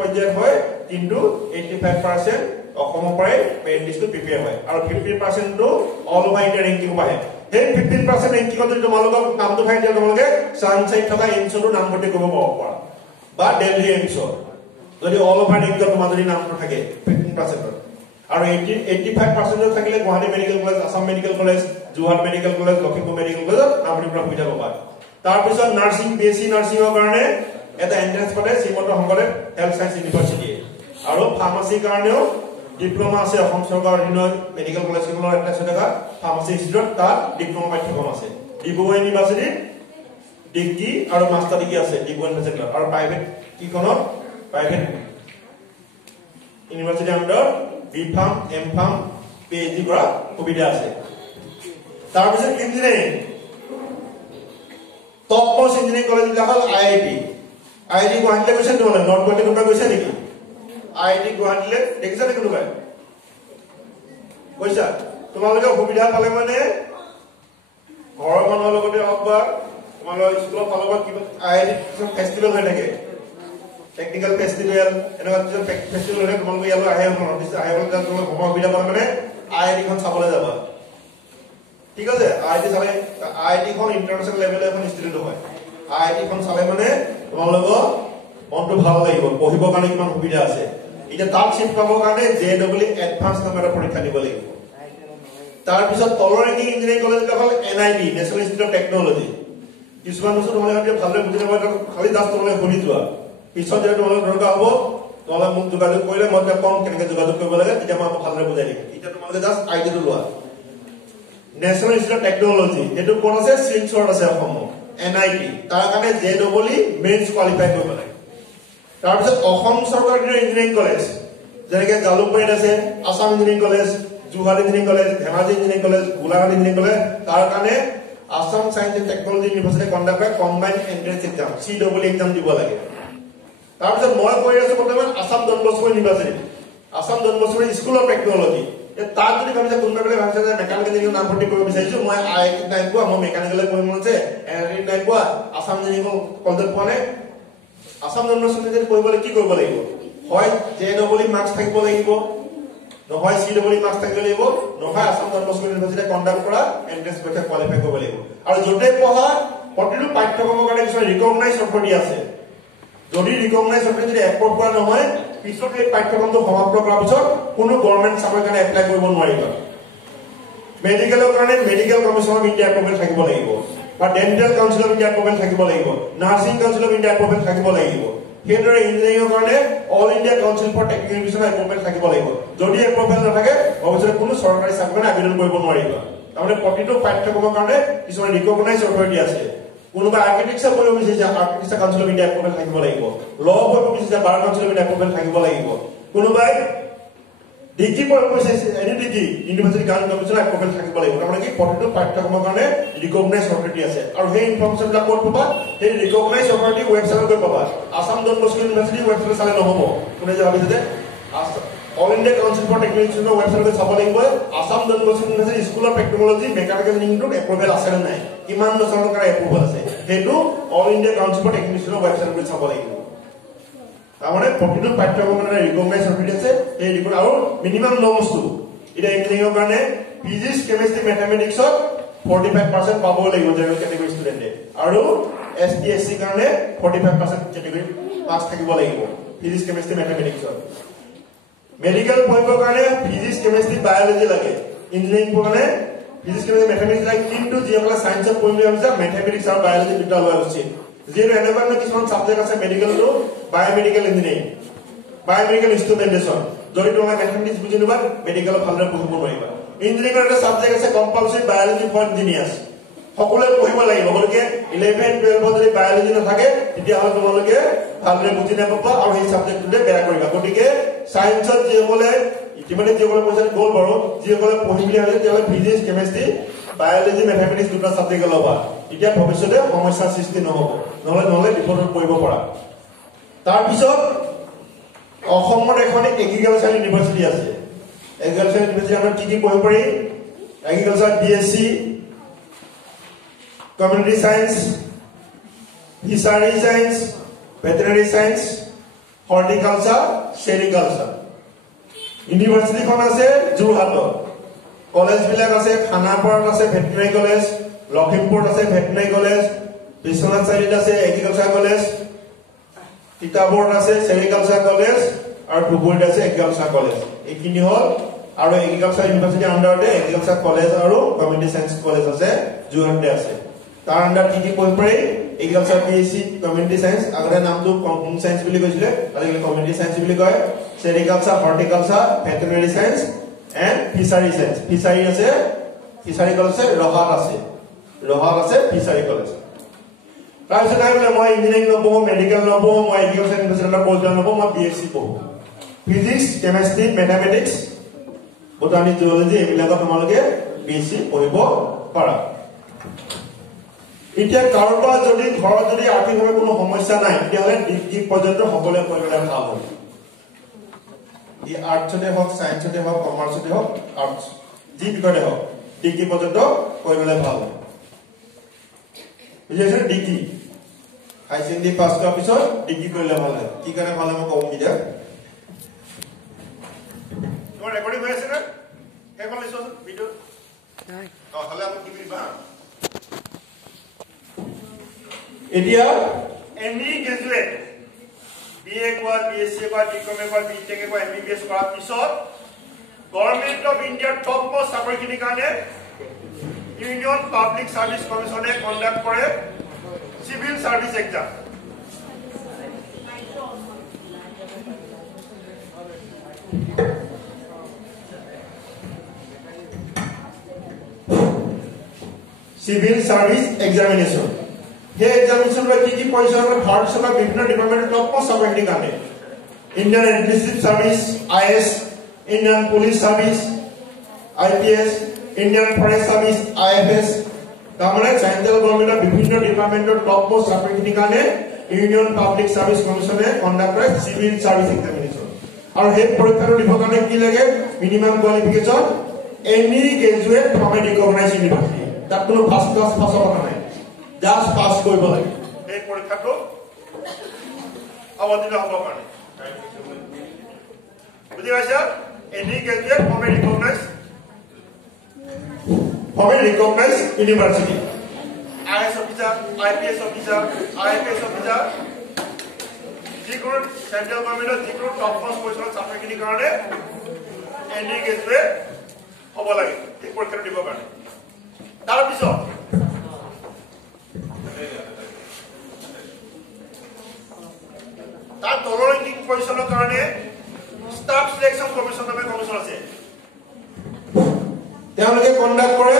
পৰ্যায়ত হয় কিন্তু 85% অসমৰ পৰাই মেৰিট লিষ্টটো প্ৰিপেয়াৰ হয় আৰু 50% টো অল ওভাৰ ইণ্ডিয়া ৰেংকিং পায় সেই 15% ৰেংকিংত যদি তোমালোকৰ নামটো থাকে তেতিয়া তোমালোকে চানচাইড থকা এমছৰ নামভৰ্তি কৰিব পাৰা বা দিল্লী এমছৰ যদি অল ওভাৰ ৰেংকিংত তোমাৰ যদি নামটো থাকে 15% আৰু 85% থাকিলে Guwahati medical college Assam medical college Jorhat medical college Lakhimpur medical কলেজত নামভৰ্তি কৰা সুবিধা পাবা তাৰ পিছত নাৰ্ছিং বিএসসি নাৰ্ছিংৰ কাৰণে এটা এন্ট্ৰেন্স পাতে Srimanta Sankardev health science university আৰু ফাৰ্মাসীৰ কাৰণেও ডিপ্লোমা আছে অসম চৰকাৰৰ অধীনত মেডিকেল কলেজখনৰ এটা থকা ফাৰ্মাসী ইনষ্টিটিউট তাত ডিপ্লোমা পাঠ্যক্ৰম আছে ডিব্ৰুগড় ইউনিভাৰ্চিটি ডিগ্ৰী আৰু মাষ্টাৰ ডিগ্ৰী আছে ডিব্ৰুগড় ইউনিভাৰ্চিটি আৰু প্ৰাইভেট কিখনত private university under B pharm M pharm PhD কৰা সুবিধা আছে তাৰ পিছত engineering topmost engineering college বিলাক হল আইআইটি গুৱাহাটীলৈ গৈছে নহলে নৰ্থ গুৱাহাটী কোনোবা গৈছে নেকি আইআইটি গুৱাহাটীলৈ দেখিছা নেকি কোনোবাই গৈছা তোমালোকে সুবিধা পালে মানে ঘৰৰ মানুহৰ লগতে হওক বা তোমালোকৰ স্কুলৰ ফালৰ পৰা কিবা আইআইটি ফেষ্টিভেল হৈ থাকে টেকনিকেল ফেষ্টিভেল এনেকুৱা কিছু ফেষ্টিভেল হ'লে তোমালোকে ইয়ালৈ আহে তোমালোকে সময় সুবিধা পালে মানে আইআইটিখন চাবলৈ যাবা ঠিক আছে আইআইটি চালে আইআইটিখন ইণ্টাৰনেশ্যনেল লেভেলৰ এখন ইনষ্টিটিউট হয় আইআইটিখন চালে মানে তোমালোকৰ মনটো ভাল লাগিব পঢ়িবৰ কাৰণে কিমান সুবিধা আছে এতিয়া তাত চিট পাবৰ কাৰণে জেডব্লিউ এডভান্স নামৰ এটা পৰীক্ষা দিব লাগিব তাৰ পিছত তলৰ ৰেংকিং ইঞ্জিনিয়াৰিং কলেজ হ'ল NIT national institute of technology কিছুমান বস্তু তোমালোকে ভালদৰে বুজি নাপায় খালি জাষ্ট তোমালোকে শুনি যোৱা পিছত যেতিয়া তোমালোকে দৰকাৰ হ'ব তোমালোকে মোক যোগাযোগ কৰিলে মই কম কেনেকৈ যোগাযোগ কৰিব লাগে তেতিয়া মই ভালদৰে বুজাই দিম এতিয়া তোমালোকে জাষ্ট আইডিয়াটো লোৱা নেশ্যনেল ইনষ্টিটিউট অফ টেকনলজি এইটো ক'ত আছে শিলচৰত আছে অসমত এনআইটি তাৰ কাৰণে জেডব্লিউ মেইনছ কোৱালিফাই কৰিব লাগে তাৰপিছত অসম চৰকাৰৰ ইঞ্জিনিয়াৰিং কলেজ যেনেকে জালুকবাৰীত আছে Assam engineering college Jorhat engineering college Dhemaji engineering college Golaghat engineering college তাৰ কাৰণে Assam science and technology university conduct কৰে combined entrance exam CEE exam দিব লাগে তাৰপিছত মই কৈ আছো বৰ্তমান Assam Don Bosco university Assam Don Bosco school of technology তাত যদি ভাবিছে কোনোবাই ভাবিছে যে মেকানিকেল ইঞ্জিনিয়াৰিং নামভৰ্তি কৰিব বিচাৰিছো মই আইআইটি নাই পোৱা মই মেকানিকেল পঢ়িব মন আছে এনআইটি নাই পোৱা আসাম ইঞ্জিনিয়াৰিং কলেজত পোৱা নাই আসাম ডন বস্কো ইউনিভাৰ্চিটি পঢ়িবলৈ কি কৰিব লাগিব হয় জেডব্লিউ মাৰ্কছ থাকিব লাগিব নহয় CEE মাৰ্কছ থাকিব লাগিব নহয় Assam Don Bosco university conduct কৰা এন্ট্ৰেন্স পৰীক্ষা কোৱালিফাই কৰিব লাগিব আৰু য'তে পঢ়া প্ৰতিটো পাঠ্যক্ৰমৰ কাৰণে কিছুমান ৰিকগনাইজ অথৰিটি আছে যদি ৰিকগনাইজ অথৰিটি যদি এপ্ৰুভ কৰা নহয় পিছত এই পাঠ্যক্ৰমটো সমাপ্ত কৰাৰ পিছত কোনো গভৰ্ণমেণ্ট চাকৰিৰ কাৰণে এপ্লাই কৰিব নোৱাৰিবা মেডিকেলৰ কাৰণে medical commission of India approval থাকিব লাগিব বা dental council of India approval থাকিব লাগিব nursing council of India approval থাকিব লাগিব সেইদৰে ইঞ্জিনিয়াৰিঙৰ কাৰণে all India council for technical এডুকেশ্যনৰ এপ্ৰুভেল থাকিব লাগিব যদি এপ্ৰুভেল নাথাকে ভৱিষ্যতে কোনো চৰকাৰী চাকৰিৰ কাৰণে আবেদন কৰিব নোৱাৰিবা তাৰমানে প্ৰতিটো পাঠ্যক্ৰমৰ কাৰণে কিছুমান ৰিকগনাইজ অথৰিটি আছে কোনোবা আৰ্কিটেকচাৰ পঢ়িব বিচাৰিছে architecture council of India approval থাকিব লাগিব ল পঢ়িব বিচাৰিছে bar council of India approval থাকিব লাগিব কোনোবাই ডিগ্ৰী পঢ়িব বিচাৰিছে এনি ডিগ্ৰী ইউনিভাৰ্চিটি গাৰ্লছ কমিশ্যনৰ এপ্ৰুভেল থাকিব লাগিব তাৰমানে কি প্ৰতিটো পাঠ্যক্ৰমৰ কাৰণে ৰিকগনাইজ অথৰিটি আছে আৰু সেই ইনফৰমেশ্যন বিলাক ক'ত পাবা সেই ৰিকগনাইজ অথৰিটি ৱেবছাইটত গৈ পাবা আসাম ডন বস্কো ইউনিভাৰ্চিটি ৱেবছাইটত চালে নহ'ব কোনে যে ভাবিছে যে all India council for technical এডুকেশ্যনৰ ৱেবছাইটত চাব লাগিব Assam Don Bosco university school of technology mechanical ইঞ্জিনিয়াৰিংটোত এপ্ৰুভেল আছে নে নাই কিমান বছৰৰ কাৰণে এপ্ৰুভেল আছে সেইটো all India council for technical এডুকেশ্যনৰ ৱেবছাইটত চাব লাগিব তাৰমানে প্ৰতিটো পাঠ্যক্ৰমৰ কাৰণে ৰিকগনাইজ অথৰিটি আছে এই ৰিকগনাইজ আৰু মিনিমাম নৰ্মছটো এতিয়া ইঞ্জিনিয়াৰিঙৰ কাৰণে ফিজিক্স কেমিষ্ট্ৰি মেথামেটিক্সত 45% পাব লাগিব জেনেৰেল কেটেগৰী ষ্টুডেণ্টে আৰু এছটি এছচি কাৰণে 45% কেটেগৰী মাৰ্কছ থাকিব লাগিব ফিজিক্স কেমিষ্ট্ৰি মেথামেটিক্সত মেডিকেল পঢ়িবৰ কাৰণে ফিজিক্স কেমিষ্ট্ৰি বায়'লজি লাগে ইঞ্জিনিয়াৰিং পঢ়িলে ফিজিক্স কেমিষ্ট্ৰি মেথামেটিক্স লাগে কিন্তু যিসকলে ছায়েন্সত পঢ়িম বুলি ভাবিছে মেথামেটিক্স আৰু বায়'লজি দুটা লোৱা উচিত যিহেতু এনেকুৱা কিছুমান ছাবজেক্ট আছে মেডিকেলটো বায়'মেডিকেল ইঞ্জিনিয়াৰিং বায়'মেডিকেল ইনষ্ট্ৰুমেণ্টেশ্যন যদি তোমালোকে মেথামেটিক্স বুজি নোপোৱা মেডিকেলত ভালদৰে পঢ়িব নোৱাৰিবা ইঞ্জিনিয়াৰিঙৰ এটা ছাবজেক্ট আছে কম্পালচৰি বায়'লজি ফৰ ইঞ্জিনিয়াৰ্ছ সকলোৱে পঢ়িব লাগিব গতিকে 11-12 যদি বায়'লজি নাথাকে তেতিয়াহ'লে তোমালোকে ভালদৰে বুজি নাপাবা আৰু সেই ছাবজেক্টটোতে বেয়া কৰিবা গতিকে ছায়েন্সত যিসকলে ইতিমধ্যে যিসকলে পইচা গ'ল বাৰু যিসকলে পঢ়িম বুলি ভাবিছে তেওঁলোকে ফিজিক্স কেমিষ্ট্ৰি বায়'লজি মেথামেটিক্স দুটা ছাবজেক্ট ল'বা এতিয়া ভৱিষ্যতে সমস্যাৰ সৃষ্টি নহ'ব নহ'লে বিপদত পৰিব পৰা তাৰপিছত অসমত এখন এগ্ৰিকালচাৰ ইউনিভাৰ্চিটি আছে এগ্ৰিকালচাৰ ইউনিভাৰ্চিটি আমাৰ কি কি পঢ়িব পাৰি agriculture BSc community science fishery science veterinary science horticulture sericulture ইউনিভাৰ্সিটিখন আছে যোৰহাটত কলেজ বিলাক আছে খানাপাৰাত আছে ভেটেৰিনাৰী কলেজ লখিমপুৰত আছে ভেটেৰিনাৰী কলেজ বিশ্বনাথ চাৰিআলিত আছে এগ্ৰিকালচাৰ কলেজ তিতাবৰত আছে সেৰিকালচাৰ কলেজ আৰু ধুবুৰীত আছে এগ্ৰিকালচাৰ কলেজ এইখিনি হল আৰু এগ্ৰিকালচাৰ ইউনিভাৰ্সিটি আন্ডাৰতে এগ্ৰিকালচাৰ কলেজ আৰু কমিউনিটি সায়েন্স কলেজ আছে যোৰহাটতে আছে তাৰ আন্ডাৰ কি পঢ়িব পাৰি এগ্ৰিকালচাৰ পিএইচসি কমিউনিটি সায়েন্স আগতে নামটো হোম সায়েন্স বুলি কৈছিলে আজিকালি কমিউনিটি সায়েন্স বুলি কয় sericulture horticulture veterinary science and fishery science fishery আছে ফিচাৰী কলেজ ৰহাত আছে ফিচাৰী কলেজ তাৰপিছত আহিলে মই ইঞ্জিনিয়াৰিং নপঢ়ো মেডিকেল নপঢ়ো মই এগ্ৰিকালচাৰ ইউনিভাৰ্সিটিৰ পঢ়িব নপঢ়ো মই বিএসসি পঢ়ো physics chemistry mathematics botany zoology এইবিলাকত তোমালোকে বিএসসি পঢ়িব পাৰা এতিয়া কাৰোবাৰ যদি ঘৰত যদি আৰ্থিকভাৱে কোনো সমস্যা নাই তেতিয়াহ'লে ডিগ্ৰী পৰ্যন্ত সকলোৱে পঢ়িবলৈ ভাল হ'ব ই আৰ্টছতে হওক সায়েন্সতে হওক কমাৰ্চতে হওক আৰ্টছ যি বিষয়তে হওক ডিগ্ৰী পৰ্যন্ত পঢ়িবলৈ ভাল হ'ব বুজিছে ডিগ্ৰী হাই সেকেন্ডাৰী পাছ কৰাৰ পিছত ডিগ্ৰী কৰিলে ভাল হয় কি কাৰণে ভাল হয় মই কম কি দিয়া তোমাৰ ৰেকৰ্ডিং হৈ আছে না এখন লিখোন ভিডিও নাই হলে আমি কি কৰিবা এতিয়া এনি গ্ৰেজুৱেট বিএ কোৱা বিএসসি কোৱা বিকম কোৱা বিটেক কোৱা এমবিবিএস কৰাৰ পিছত গভৰ্নমেন্ট অফ ইণ্ডিয়াৰ টপ মোষ্ট চাকৰিখিনিৰ কাৰণে ইউনিয়ন পাব্লিক সাৰ্ভিস কমিশনে কন্ডাক্ট কৰে civil service exam civil service examination এই এক্সামিনেশন কি পয়সা ভারত সরকার বিভিন্ন ডিপার্টমেন্টের টপ মোস্ট চাকৰিখিনিৰ কাৰণে Indian administrative service IAS Indian police service IPS Indian forest service IFS তাৰমানে সেন্ট্ৰাল গভৰ্নমেন্টেৰ বিভিন্ন ডিপাৰ্টমেন্টেৰ টপ মোস্ট চাকৰিখিনিৰ কাৰণে ইউনিয়ন পাব্লিক সাৰ্ভিস কমিশনে কন্ডাক্ট কৰে সিভিল সাৰ্ভিস এক্সামিনেশন আৰু এই পৰীক্ষাটো দিবৰ কাৰণে কি লাগে minimum qualification any graduate from a recognised university তাত কোনো ফাৰ্স্ট ক্লাস পাছ হ'ব নাই জাস্ট পাস কৰিব লাগে এই পৰীক্ষাটো অৱতীৰ্ণ হ'ব কাৰণে বুজি পাইছা any graduate from a recognised university IAS officer, IPS officer, IFS officer, যিকোনো সেন্ট্ৰাল গভৰ্নমেন্টেৰ যিকোনো টপ মোস্ট পজিশন চাকৰিখিনিৰ কাৰণে এনি গ্ৰেজুৱেট হ'ব লাগে এই পৰীক্ষাটো দিবৰ কাৰণে তাৰপিছত তাৰ তলৰ ৰেংকিং পজিশনৰ কাৰণে ষ্টাফ সিলেকশন কমিশন নামে কমিশন আছে তেওঁলোকে কন্ডাক্ট কৰে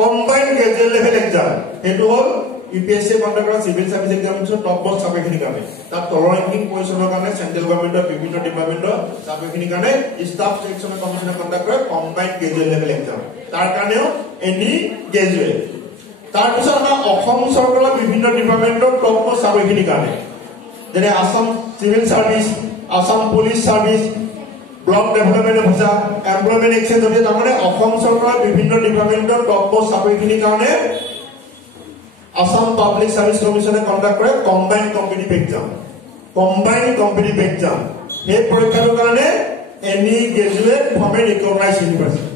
কম্বাইন্ড গ্ৰেজুৱেট লেভেল এক্সাম এটো হল ইউপিএসসি কন্ডাক্ট কৰা civil service examination top most চাকৰিখিনিৰ কাৰণে তাৰ তলৰ ৰেংকিং পজিশনৰ কাৰণে সেন্ট্ৰাল গভৰ্নমেন্টৰ বিভিন্ন ডিপাৰ্টমেন্টৰ চাকৰিখিনিৰ কাৰণে ষ্টাফ সিলেকশন কমিশনে কন্ডাক্ট কৰে কম্বাইন্ড গ্ৰেজুৱেট লেভেল এক্সাম তাৰ কাৰণেও এনি গ্ৰেজুৱেট তাৰ পিছত আমাৰ অসম চৰকাৰৰ বিভিন্ন ডিপাৰ্টমেন্টৰ টপ মোস্ট চাকৰিখিনিৰ কাৰণে যেনে Assam civil service Assam police service block development officer employment exchange officer তাৰমানে অসম চৰকাৰৰ বিভিন্ন ডিপাৰ্টমেন্টৰ টপ মোস্ট চাকৰিখিনিৰ কাৰণে আসাম পাব্লিক সাৰ্ভিস কমিশনে কন্ডাক্ট কৰে কম্বাইন্ড কম্পিটিটিভ এক্সাম এই পৰীক্ষাটোৰ কাৰণে any graduate from a recognised university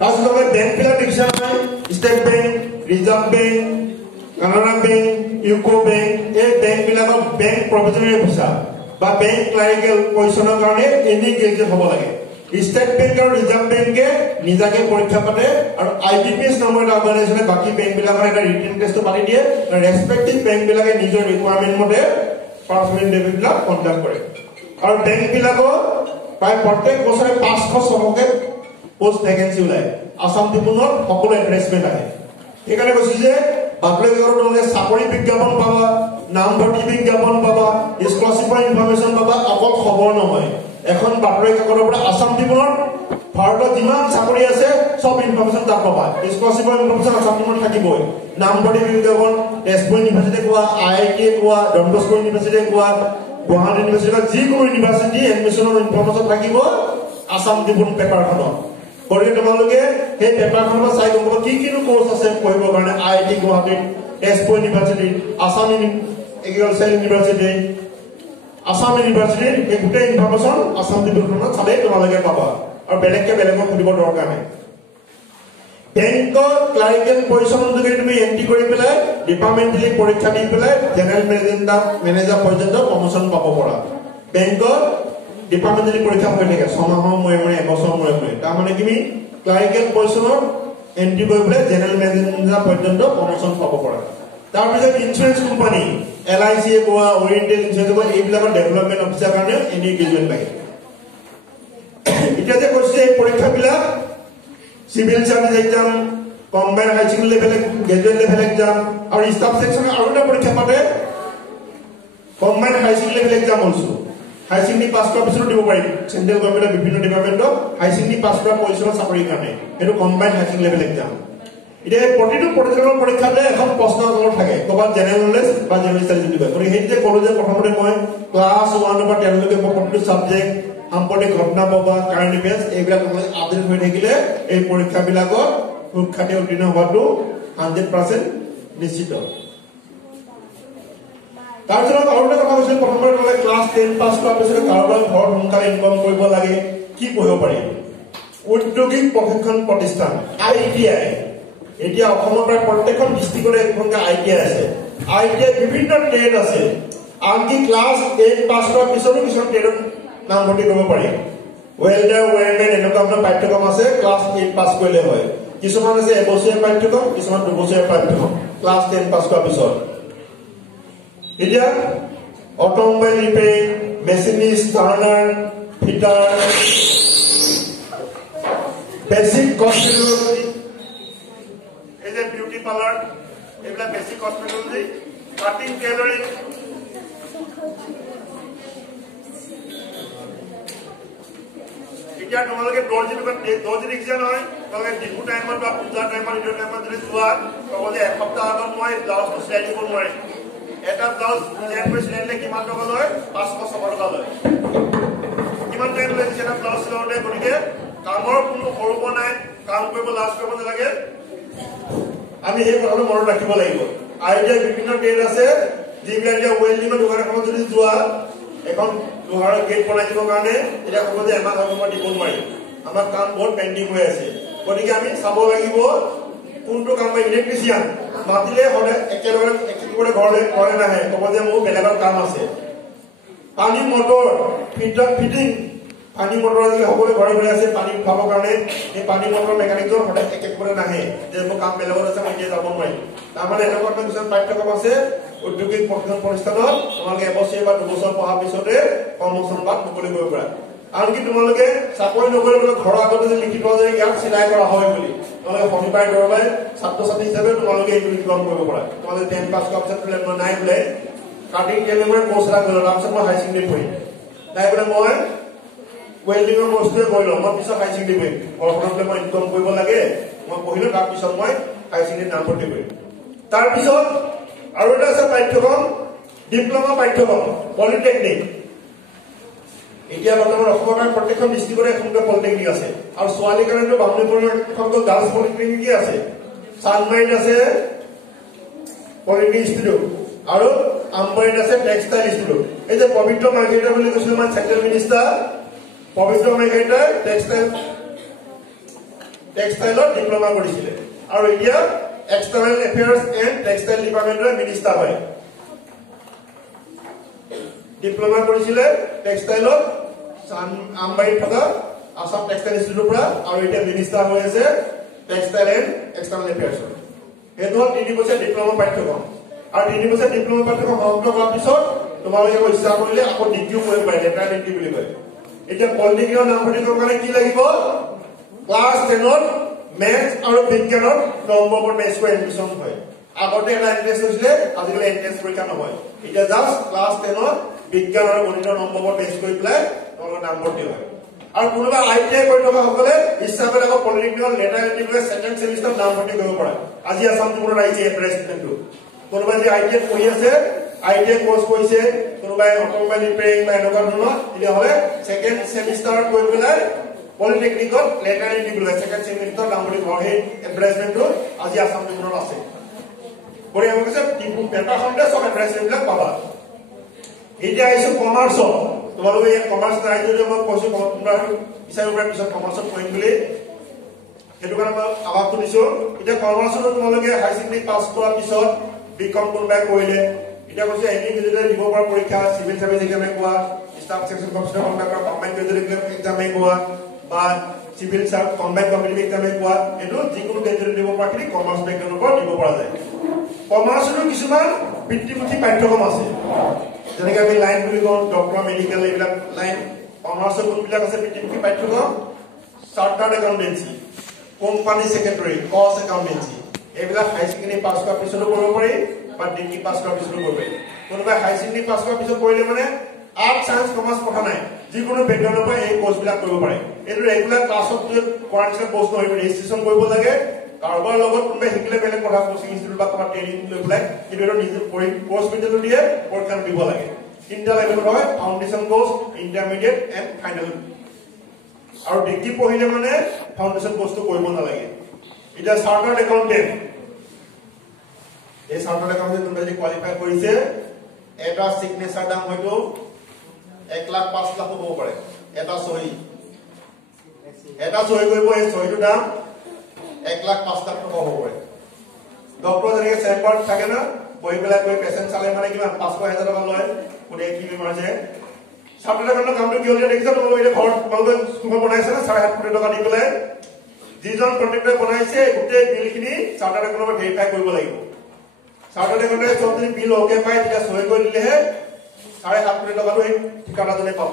তাৰপিছত আমাৰ বেংকবিলাক দেখিছা নাই state bank reserve bank Canara bank UCO bank এই বেংকবিলাকৰ বেংক প্ৰভিজনাৰী অফিচাৰ বা বেংক ক্লাৰিকেল পজিশনৰ কাৰণে এনি গ্ৰেজুৱেট হ'ব লাগে ষ্টেট বেংক আৰু ৰিজাৰ্ভ বেংকে নিজাকে পৰীক্ষা পাতে আৰু আইবিপিএস নামৰ এটা অৰ্গানাইজেচনে বাকি বেংকবিলাকৰ এটা ৰিটেন টেষ্টটো পাতি দিয়ে ৰেসপেক্টিভ বেংকবিলাকে নিজৰ ৰিকোয়াৰমেন্ট মতে পাৰ্চনেল ডেবিটবিলাক কন্ডাক্ট কৰে আৰু বেংকবিলাকৰ প্ৰায় প্ৰত্যেক বছৰে 500-600কে পোষ্ট ভ্যাকেন্সি ওলায় আসাম ত্ৰিপুণৰ সকলো এডভাৰটাইজমেন্ট আহে সেইকাৰণে কৈছো যে বাতৰি কাকতত তোমালোকে চাকৰি বিজ্ঞাপন পাবা নামভৰ্তি বিজ্ঞাপন পাবা স্কলাৰশ্বিপৰ ইনফৰমেশ্যন পাবা অকল খবৰ নহয় এখন বাতৰি কাকতৰ পৰা আসাম ত্ৰিপুণৰ ভাৰতত যিমান চাকৰি আছে সব ইনফৰমেশ্যন তাত পাবা স্কলাৰশ্বিপৰ ইনফৰমেশ্যন আসাম ত্ৰিপুণত থাকিবই নামভৰ্তি বিজ্ঞাপন তেজপুৰ ইউনিভাৰ্চিটি কোৱা আইআইটি কোৱা ডন বস্কো ইউনিভাৰ্চিটি কোৱা গুৱাহাটী ইউনিভাৰ্চিটি যিকোনো ইউনিভাৰ্চিটি এডমিশ্যনৰ ইনফৰমেশ্যন থাকিব আসাম ত্ৰিপুণ পেপাৰখনত গতিকে তোমালোকে সেই পেপাৰখনৰ চাই গম পাবা কি কিনো কোৰ্চ আছে পঢ়িবৰ কাৰণে IIT Guwahati Tezpur university Assam agriculture university Assam ইউনিভাৰ্চিটিৰ এই গোটেই ইনফৰমেশ্যন আসাম ত্ৰিপুৰাখনত চালে তোমালোকে পাবা আৰু বেলেগকে বেলেগক সুধিব দৰকাৰ নাই বেংকৰ ক্লাৰিকেল পজিশ্যন যদি তুমি এন্ট্ৰি কৰি পেলাই ডিপাৰ্টমেণ্টেলি পৰীক্ষা দি পেলাই জেনেৰেল মেনেজাৰ পৰ্যন্ত প্ৰমোচন পাব পৰা বেংকৰ ডিপাৰ্টমেণ্টেলি পৰীক্ষা হৈ থাকে 6 মাহৰ মূৰে মূৰে 1 বছৰৰ মূৰে মূৰে তাৰমানে তুমি ক্লাৰিকেল পজিশ্যনৰ এন্ট্ৰি কৰি পেলাই জেনেৰেল মেনেজাৰ পৰ্যন্ত প্ৰমোচন পাব পৰা তাৰপিছত ইন্স্যুৰেন্স কোম্পানী LIC কোৱা ওৰিয়েণ্টেল ইন্স্যুৰেন্স কোৱা এইবিলাকৰ ডেভেলপমেণ্ট অফিচাৰ কাৰণে এনি গ্ৰেজুৱেট লাগে এতিয়া যে কৈছে এই পৰীক্ষাবিলাক civil service exam combined high secondary level graduate level exam আর স্টাফ সেকশনে আরো একটা পরীক্ষা পাতে combined high secondary level exam also high secondary pass করার পিছনে দিব পারি সেন্ট্রাল গভর্নমেন্টের বিভিন্ন ডিপার্টমেন্টত হাই সেকেন্ডারি পাস করা পজিশনৰ চাকৰিৰ কাৰণে এটো কম্বাইন্ড হাই সেকেন্ডাৰি লেভেল এক্সাম এতিয়া প্ৰতিটো প্ৰতিজনৰ পৰীক্ষাতে এখন প্ৰশ্ন উত্তৰ থাকে কবাত জেনেৰেল নলেজ বা জেনেৰেল ষ্টাডিজ বুলি কয় সেই যে কলো যে প্ৰথমতে মই ক্লাস 1 পৰা 10 লৈকে প্ৰতিটো সাবজেক্ট সাম্প্ৰতিক ঘটনা পাবা কাৰেন্ট এফেয়াৰ্স এইবিলাক আপডেট হৈ থাকিলে এই পৰীক্ষাবিলাকৰ সুখ্যাতি উত্তীৰ্ণ হোৱাটো 100% নিশ্চিত তাৰপিছত আৰু এটা কথা কৈছিল প্ৰথমতে ক'লে ক্লাস 10 পাছ কৰাৰ পিছত কাৰোবাৰ ঘৰ সোনকালে ইনকাম কৰিব লাগে কি পঢ়িব পাৰি উদ্যোগিক প্ৰশিক্ষণ প্ৰতিষ্ঠান ITI এতিয়া অসমৰ প্ৰায় প্ৰত্যেকখন ডিস্ট্ৰিক্টৰে এখনকে ITI আছে ITI বিভিন্ন ট্ৰেড আছে আনকি ক্লাস 8 পাছ কৰাৰ পিছতো কিছুমান ট্ৰেডত নাম ভৰ্তি কৰিব পাৰি ওয়েল্ডাৰ ওয়াৰমেন এনেকুৱা আপোনাৰ পাঠ্যক্ৰম আছে ক্লাস 8 পাছ কৰিলে হয় কিছুমান আছে এবছৰীয়া পাঠ্যক্ৰম কিছুমান দুবছৰীয়া পাঠ্যক্ৰম ক্লাস 10 পাছ কৰাৰ পিছত এতিয়া automobile repairing machinist turner fitter basic cosmetology এই যে বিউটি পাৰ্লাৰ এগুলা বেসিক কসমেটলজি কাটিং টেইলৰিং এতিয়া তোমালোকে দৰ্জি দেখিছা নহয় তোমালোকে ডিপু টাইমত বা পূজা টাইমত ইটো টাইমত যদি যোৱা তবে এসপ্তাহ আগত মই ব্লাউজটো চিলাই দিব নোৱাৰিম এটা ব্লাউজ ডিজাইন কৰি চিলাইলে কিমান টকা লয় 500 টকা লয় কিমান টাইম লাগিছে এটা ব্লাউজ চিলাওঁতে গতিকে কামৰ কোনো সৰুব নাই কাম কৰিব লাজ কৰিব নালাগে আমি এই কথাটো মনত ৰাখিব লাগিব আইডিয়া বিভিন্ন ট্ৰেড আছে যিবিলাক এতিয়া ওয়েল্ডিঙৰ দোকান এখনত যদি যোৱা এখন লোহাৰৰ গেট বনাই দিবৰ কাৰণে এতিয়া ক'ব যে এমাহ আগৰ পৰা দিব নোৱাৰি আমাৰ কাম বহুত পেণ্ডিং হৈ আছে গতিকে আমি চাব লাগিব কোনটো কাম ইলেক্ট্ৰিচিয়ান মাতিলে হ'লে একেবাৰে ঘৰে নাহে ক'ব যে মোৰ বেলেগৰ কাম আছে পানী মটৰ ফিটিং পানী মটৰ আজি সকলোৱে ঘৰে ঘৰে আছে পানী উঠাবৰ কাৰণে এই পানী মটৰ মেকানিকৰ সদায় একেবাৰে নাহে যে মোৰ কাম বেলেগত আছে মই এতিয়া যাব নোৱাৰিম তাৰমানে এনেকুৱা কিছুমান পাঠ্যক্ৰম আছে উদ্যোগিক প্ৰশিক্ষণ প্ৰতিষ্ঠানত তোমালোকে এবছৰ বা দুবছৰ পঢ়াৰ পিছতে কৰ্মসংস্থাপন মুকলি কৰিব পাৰা আনকি তোমালোকে চাকৰি নকৰিলে ঘৰৰ আগতে যে লিখি থোৱা যে ইয়াত চিলাই কৰা হয় বুলি তোমালোকে শনিবাৰে দেওবাৰে ছাত্ৰ ছাত্ৰী হিচাপে তোমালোকে এইটো লিখন কৰিব পাৰা তোমালোকে 10 পাছ কৰাৰ পিছত বোলে মই নাই বোলে কাটিং টেইলৰিঙৰ কোৰ্চ এটা কৰিলোঁ তাৰপিছত মই হাই ছেকেণ্ডেৰী পঢ়িম নাই বোলে মই ওয়েল্ডিঙৰ কোৰ্চটোৱে কৰিলোঁ মই পিছত হাই ছেকেণ্ডেৰী পঢ়িম ঘৰখনত মই ইনকম কৰিব লাগে মই পঢ়িলোঁ তাৰপিছত মই হাই ছেকেণ্ডেৰী নাম ভৰ্তি কৰিম তাৰপিছত আৰু এটা আছে পাঠ্যক্ৰম ডিপ্ল'মা পাঠ্যক্ৰম পলিটেকনিক এতিয়া বৰ্তমান অসমৰ প্ৰত্যেকখন ডিস্ট্ৰিক্টৰে এখনকৈ পলিটেকনিক আছে আৰু ছোৱালীৰ কাৰণেতো বামুণীপুৰৰ এখনকৈ গাৰ্লছ পলিটেকনিক আছে চানমাৰীত আছে পলিটেকনিক ইনষ্টিটিউট আৰু আমবাৰীত আছে টেক্সটাইল ইনষ্টিটিউট এই যে পবিত্ৰ মাৰ্ঘেৰিটা বুলি কৈছিলোঁ মই চেণ্ট্ৰেল মিনিষ্টাৰ পবিত্ৰ মাৰ্ঘেৰিটা টেক্সটাইলত ডিপ্ল'মা কৰিছিলে আৰু এতিয়া এক্সটাৰ্নেল এফেয়াৰ্স এণ্ড টেক্সটাইল ডিপাৰ্টমেণ্টৰ মিনিষ্টাৰ হয় ডিপ্ল'মা কৰিছিলে টেক্সটাইলত আমবাৰীত থকা আসাম টেক্সটাইল ইনষ্টিটিউটৰ পৰা আৰু এতিয়া মিনিষ্টাৰ হৈ আছে টেক্সটাইল এণ্ড এক্সটাৰ্নেল এফেয়াৰ্সৰ সেইটো হ'ল 3 বছৰীয়া ডিপ্ল'মা পাঠ্যক্ৰম আৰু 3 বছৰীয়া ডিপ্ল'মা পাঠ্যক্ৰম সমাপ্ত কৰাৰ পিছত তোমালোকে ইচ্ছা কৰিলে আকৌ ডিগ্ৰীও কৰিব পাৰে লেটাৰ ডিগ্ৰী বুলি কয় এতিয়া পলিটেকনিকৰ নাম ভৰ্তি কৰিবৰ কাৰণে কি লাগিব ক্লাস 10ত মেথছ আৰু বিজ্ঞানত নম্বৰ বেছ কৰি এডমিশ্যন হয় আগতে এটা এন্ট্ৰেন্স হৈছিলে আজিকালি এন্ট্ৰেন্স পৰীক্ষা নহয় এতিয়া জাষ্ট ক্লাস 10ত বিজ্ঞান আৰু গণিতৰ নম্বৰ বেছ কৰি পেলাই তোমালোকৰ নাম ভৰ্তি হয় আৰু কোনোবা ITI কৰি থকা সকলে ইচ্ছা কৰিলে আকৌ পলিটেকনিকৰ লেটাৰ এন্ট্ৰি কৰি সেকেন্ড সেমিষ্টাৰ নাম ভৰ্তি কৰিব পাৰে আজি আসাম ত্ৰিপুৰাত আহিছে এপ্ৰেছমেণ্টটো কোনোবা যে ITI পঢ়ি আছে ITI কোৰ্স কৰিছে কোনোবাই অটোমোবাইল ৰিপেয়াৰিং বা এনেকুৱা ধৰণৰ তেতিয়াহ'লে সেকেন্ড সেমিষ্টাৰ কৰি পেলাই পলিটেকনিকত লেটাৰ এন্ট্ৰি কৰি সেকেন্ড সেমিষ্টাৰ নাম ভৰ্তি কৰা সেই এপ্ৰেছমেণ্টটো আজি আসাম ত্ৰিপুৰাত আছে বঢ়িয়া কৈছে টিপু পেপাৰখনতে সব এপ্ৰেছমেণ্টবিলাক পাবা এতিয়া আহিছো কমাৰ্চত তোমালোকে ইয়াত কমাৰ্চ নাই যদি মই কৈছো তোমৰা বিচাৰিব পৰা পিছত কমাৰ্চত পঢ়িম বুলি সেইটো কাৰণে মই আবাক শুনিছো এতিয়া কমাৰ্চত তোমালোকে হাই সেকেন্ডাৰী পাছ কৰাৰ পিছত বিকম কোনবাই কৰিলে এটা কৈছে এনি ভিজিটে দিব পৰা পৰীক্ষা সিভিল সাৰ্ভিস এক্সামে কোৱা staff section commissioner conductor combined graduate এক্সামে কোৱা বা সিভিল সাৰ্ভ কম্বাইন্ড কম্পিটিটিভ এক্সামে কোৱা এটো যিকোনো গ্ৰেজুৱেট দিব পৰা কি কমাৰ্চ বেকগ্ৰাউণ্ডৰ পৰা দিব পৰা যায় কমাৰ্চৰ কিছুমান বৃত্তিমুখী পাঠ্যক্ৰম আছে যেনেকৈ আমি লাইন বুলি কওঁ ডক্টৰ মেডিকেল এইবিলাক লাইন কমাৰ্চৰ কোনবিলাক আছে বৃত্তিমুখী পাঠ্যক্ৰম চাৰ্টাৰ্ড একাউন্টেন্সি কোম্পানী সেক্ৰেটাৰী কষ্ট একাউন্টেন্সি এইবিলাক হাই সেকেন্ডাৰী পাছ কৰাৰ পিছতো কৰিব পাৰি বা ডিগ্ৰী পাছ কৰাৰ পিছতো কৰিব পাৰি কোনোবাই হাই সেকেন্ডাৰী পাছ কৰাৰ পিছত কৰিলে মানে আৰ্ট সায়েন্স কমাৰ্চ কথা নাই যিকোনো বেকগ্ৰাউণ্ডৰ পৰা এই কোৰ্চবিলাক কৰিব পাৰে এইটো ৰেগুলাৰ ক্লাছত কৰাৰ নিচিনা কোৰ্চ নহয় ৰেজিষ্ট্ৰেচন কৰিব লাগে কাৰোবাৰ লগত কোনোবাই শিকিলে বেলেগ কথা কোচিং ইনষ্টিটিউট বা তোমাৰ ট্ৰেইনিং লৈ পেলাই কিন্তু এটা নিজে কোৰ্চ ভিডিঅ দিয়ে পৰীক্ষা দিব লাগে তিনিটা লেভেল হয় foundation course intermediate and final আৰু ডিগ্ৰী পঢ়িলে মানে ফাউণ্ডেশ্যন কোৰ্চটো কৰিব নালাগে এটা চাৰ্টাৰ্ড একাউন্টেন্ট এই চাৰ্টাৰ্ড একাউন্টেন্ট তুমি যদি কোৱালিফাই কৰিছে এটা সিগনেচাৰ দাম হয়তো 1,05,00,000 হ'ব পাৰে এটা সহি কৰিব এই সহিটো দাম 1,05,00,000 টকা হ'ব পাৰে ডক্টৰ যেনেকৈ চেম্বাৰত থাকে না বহি পেলাই গৈ পেচেণ্ট চালে মানে কিমান 500,000 টকা লয় কোনে কি বেমাৰ আছে চাৰ্টাৰ্ড একাউন্টেন্টৰ কামটো কি হ'ল দেখিছা তোমালোকে এতিয়া ঘৰত তোমালোকে স্কুল বনাইছে না 7.5 কোটি টকা দি পেলাই যিজন কন্ট্ৰাক্টৰে বনাইছে গোটেই বিলখিনি চাৰ্টাৰ্ড একাউন্টেন্টৰ ভেৰিফাই কৰিব লাগিব চাৰ্টাৰ্ড একাউন্টেন্টে চব যদি বিল ওকে পায় তেতিয়া সহি কৰি দিলেহে 7.5 কোটি টকাটো এই ঠিকাদাৰজনে পাব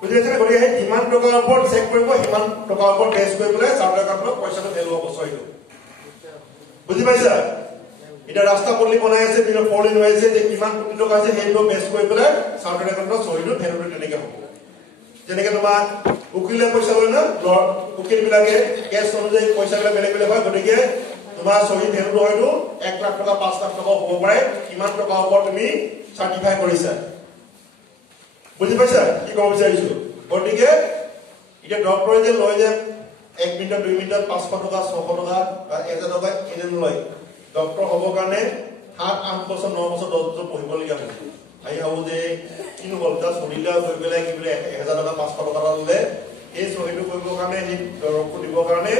বুজিছে গতিকে সেই কিমান টকাৰ ওপৰত চেক কৰিব সিমান টকাৰ ওপৰত বেছ কৰি পেলাই চাৰ্টাৰ্ড একাউন্টেন্টৰ পইচাটো ভেলু হ'ব সহিটো বুজি পাইছা এটা ৰাস্তা পল্লী বনাই আছে বিল ফৰলিন হৈ আছে যে কিমান কোটি টকা আছে সেইটো বেছ কৰি পেলাই চাৰ্টাৰ্ড একাউন্টেন্টৰ সহিটো ভেলুটো তেনেকৈ হ'ব যেনেকৈ তোমাৰ উকিলে পইচা লয় না উকিল বিলাকে কেছ অনুযায়ী পইচাবিলাক বেলেগ বেলেগ হয় গতিকে তোমাৰ সহি ভেলুটো হয়তো 1,00,000 টকা 5,00,000 টকা হ'ব পাৰে কিমান টকাৰ ওপৰত তুমি সাৰ্টিফাই কৰিছা বুজি পাইছা কি ক'ব বিচাৰিছো গতিকে এতিয়া ডক্টৰে যে লয় যে 1 মিনিটত 2 মিনিটত 500 টকা 600 টকা বা 1000 টকা এনে নলয় ডক্টৰ হ'বৰ কাৰণে 7-8 বছৰ 9 বছৰ 10 বছৰ পঢ়িবলগীয়া হয় আহি ভাবো যে কিনো হ'ল জাষ্ট সুধিলে গৈ পেলাই কি বোলে 1000 টকা 500 টকা ল'লে এই সহিটো কৰিবৰ কাৰণে সেই দৰৱটো দিবৰ কাৰণে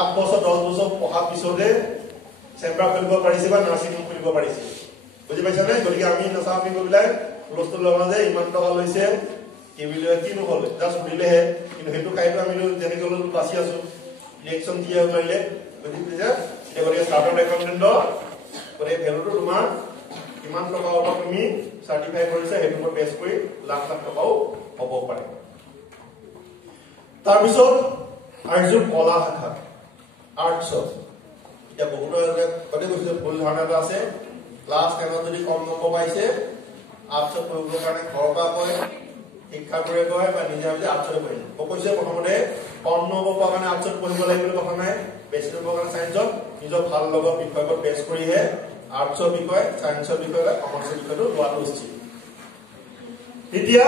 8 বছৰ 10 বছৰ পঢ়াৰ পিছতে চেম্বাৰ খুলিব পাৰিছে বা নাৰ্ছিং হোম খুলিব পাৰিছে বুজি পাইছা নে গতিকে আমি নাচা আমি গৈ পেলাই লষ্ট লগা যে ইমান টকা লৈছে কি বোলে কিনো হ'ল জাষ্ট সুধিলেহে কিন্তু সেইটো খাইতো আমি যেনেকৈ হ'লেও বাচি আছো ৰিয়েকশ্যন কি হ'ব পাৰিলে বুজি পাইছা গতিকে চাৰ্টাৰ্ড একাউন্টেন্টৰ গতিকে ভেলুটো তোমাৰ কিমান টকা হ'ব তুমি সাৰ্টিফাই কৰিছা সেইটো ওপৰত বেছ কৰি লাখ লাখ টকাও হ'ব পাৰে তাৰপিছত আৰ্টছ কলা শাখা আৰ্টছত এতিয়া বহুত কতে কৈছে ভুল ধাৰণা এটা আছে ক্লাছ 10 যদি কম নম্বৰ পাইছে আৰ্টছত পঢ়িবৰ কাৰণে ঘৰৰ পৰা কয় শিক্ষাগুৰুৱে কয় বা নিজে ভাবে আৰ্টছত পঢ়িম কৈছে প্ৰথমতে কম নম্বৰ পোৱাৰ কাৰণে আৰ্টছত পঢ়িব লাগিব বুলি কথা নাই বেছি নম্বৰ কাৰণে চায়েন্সত নিজৰ ভাল লগৰ বিষয়ত বেছ কৰিহে আৰ্টছৰ বিষয় সায়েন্সৰ বিষয় বা কমাৰ্চৰ বিষয়টো লোৱাটো উচিত এতিয়া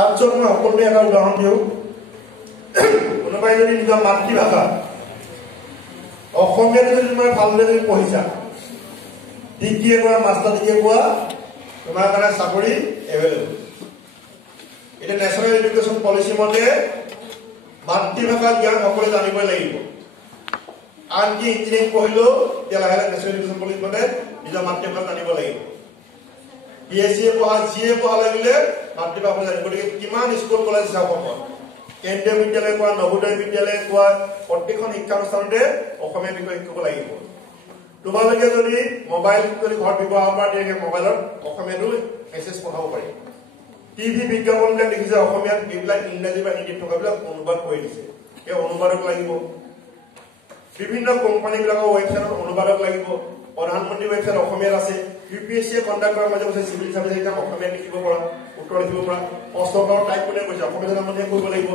আৰ্টছৰ মই সকলোৱে এটা উদাহৰণ দিওঁ কোনোবাই যদি নিজৰ মাতৃভাষা অসমীয়াটো যদি তোমাৰ ভালদৰে যদি পঢ়িছা ডিগ্ৰীয়ে কৰা মাষ্টাৰ ডিগ্ৰীয়ে কোৱা তোমাৰ কাৰণে চাকৰি এভেইলেবল এতিয়া নেশ্যনেল এডুকেশ্যন পলিচি মতে মাতৃভাষা জ্ঞান সকলোৱে জানিবই লাগিব আনকি ইঞ্জিনিয়াৰিং পঢ়িলেও এতিয়া লাহে লাহে নেশ্যনেল এডুকেশ্যন পলিচি মতে নিজৰ মাতৃভাষা জানিব লাগিব BSc পঢ়া GA পঢ়া লাগিলে মাতৃভাষা জানিব গতিকে কিমান স্কুল কলেজ আছে অসমত কেন্দ্ৰীয় বিদ্যালয় কোৱা নৱোদয় বিদ্যালয় কোৱা প্ৰত্যেকখন শিক্ষানুষ্ঠানতে অসমীয়া বিষয় শিকিব লাগিব তোমালোকে যদি মোবাইল যদি ঘৰত ব্যৱহাৰ কৰা দিয়ে মোবাইলত অসমীয়াটো মেছেজ পঠাব পাৰি টিভি বিজ্ঞাপনবিলাক দেখিছে অসমীয়াত এইবিলাক ইংৰাজী বা হিন্দীত থকাবিলাক অনুবাদ কৰি দিছে এই অনুবাদক লাগিব বিভিন্ন কোম্পানীবিলাকৰ ৱেবছাইটত অনুবাদক লাগিব প্ৰধানমন্ত্ৰী ৱেবছাইট অসমীয়াত আছে UPSC কণ্ডাক্ট কৰাৰ মাজে মাজে চিভিল সাৰ্ভিচ এক্সাম অসমীয়াত লিখিব পৰা উত্তৰ লিখিব পৰা প্ৰশ্নপত্ৰ টাইপ কৰি কৈছে অসমীয়া জানিলে কৰিব লাগিব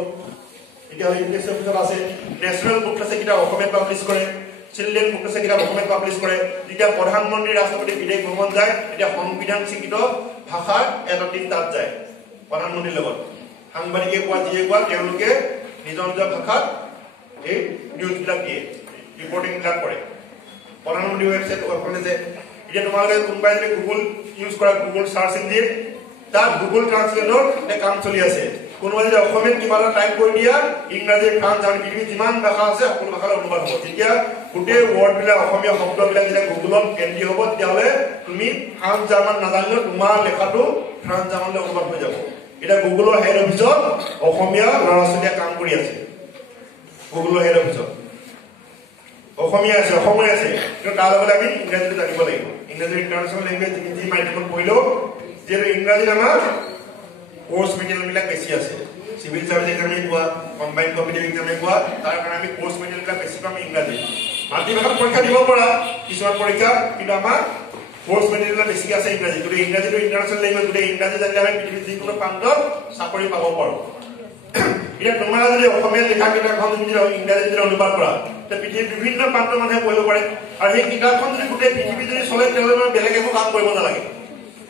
তেতিয়াহ'লে ইংলিছ অফিচত আছে নেশ্যনেল বুক আছে কিতাপ অসমীয়াত পাব্লিছ কৰে চিলড্ৰেন বুক আছে কিতাপ অসমীয়াত পাব্লিছ কৰে যেতিয়া প্ৰধানমন্ত্ৰী ৰাষ্ট্ৰপতি বিদেশ ভ্ৰমণ যায় তেতিয়া সংবিধান স্বীকৃত ভাষাৰ এটা টিম তাত যায় প্ৰধানমন্ত্ৰীৰ লগত সাংবাদিকে কোৱা যিয়ে কোৱা তেওঁলোকে নিজৰ নিজৰ ভাষাত এই নিউজবিলাক দিয়ে ৰিপৰ্টিংবিলাক কৰে প্ৰধানমন্ত্ৰী ৱেবছাইট ওপেন যে এতিয়া তোমালোকে কোনোবাই যদি গুগল ইউজ কৰা গুগল সাৰ্চ ইঞ্জিন তাত গুগল ট্ৰান্সলেটৰ এটা কাম চলি আছে কোনোবাই যদি অসমীয়াত কিবা এটা টাইপ কৰি দিয়া ইংৰাজী ফ্ৰান্স জাৰ্মান পৃথিৱীত যিমান ভাষা আছে সকলো ভাষালৈ অনুবাদ হ'ব তেতিয়া গোটেই ৱৰ্ড বিলাক অসমীয়া শব্দবিলাক যেতিয়া গুগলত এন্ট্ৰি হ'ব তেতিয়াহ'লে তুমি ফ্ৰান্স জাৰ্মান নাজানিলেও তোমাৰ লেখাটো ফ্ৰান্স জাৰ্মানলৈ অনুবাদ হৈ যাব এটা গুগলৰ হেড অফিচত অসমীয়া ল'ৰা ছোৱালীয়ে কাম কৰি আছে গুগলৰ হেড অফিচত অসমীয়া আছে অসমীয়া আছে কিন্তু তাৰ লগতে আমি ইংৰাজীটো জানিব লাগিব ইংৰাজী ইণ্টাৰনেশ্যনেল লেংগুৱেজ যি মাধ্যমত পঢ়িলেও যিহেতু ইংৰাজীত আমাৰ কোৰ্চ মেটেৰিয়েল বিলাক বেছি আছে সিভিল সাৰ্ভিস এক্সামে কোৱা কম্বাইন্ড কম্পিটিটিভ এক্সামে কোৱা তাৰ কাৰণে আমি কোৰ্চ মেটেৰিয়েল বিলাক বেছি পাম ইংৰাজী মাতৃভাষাত পৰীক্ষা দিব পৰা কিছুমান পৰীক্ষা কিন্তু আমাৰ কোৰ্চ মেটেৰিয়েল বেছি আছে ইংৰাজী কিন্তু ইংৰাজীটো ইণ্টাৰনেশ্যনেল লেংগুৱেজ গোটেই ইংৰাজী জানিলে আমি পৃথিৱীৰ যিকোনো প্ৰান্তত চাকৰি পাব পাৰোঁ এতিয়া তোমাৰ যদি অসমীয়া লিখা কিতাপখন যদি ইংৰাজীত অনুবাদ কৰা তে পৃথিৱীৰ বিভিন্ন প্ৰান্তৰ মানুহে পঢ়িব পাৰে আৰু সেই কিতাপখন যদি গোটেই পৃথিৱী যদি চলে তেতিয়াহ'লে বেলেগ একো কাম কৰিব নালাগে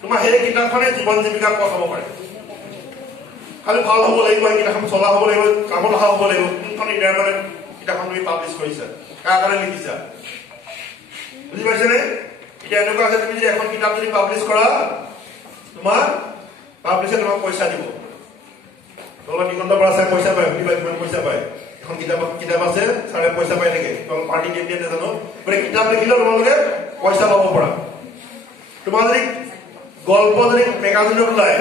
তোমাৰ সেই কিতাপখনে জীৱন জীৱিকা পথ হ'ব পাৰে খালি ভাল হ'ব লাগিব এই কিতাপখন চলা হ'ব লাগিব কামত অহা হ'ব লাগিব কোনখন ইণ্ডিয়াৰ মানে কিতাপখন তুমি পাব্লিছ কৰিছা কাৰ কাৰণে লিখিছা বুজি পাইছানে এতিয়া এনেকুৱা আছে তুমি যদি এখন কিতাপ যদি পাব্লিছ কৰা তোমাৰ পাব্লিছে তোমাক পইচা দিব তোমাক দিগন্ত পৰা চাই পইচা পায় কিবা কিমান পইচা পায় এখন কিতাপ আছে চাৰে পইচা পাই থাকে তোমাক পাৰ্টি দিয়ে নাজানো গতিকে কিতাপ লিখিলেও তোমালোকে পইচা পাব পৰা তোমাৰ যদি গল্প যদি মেগাজিনত ওলায়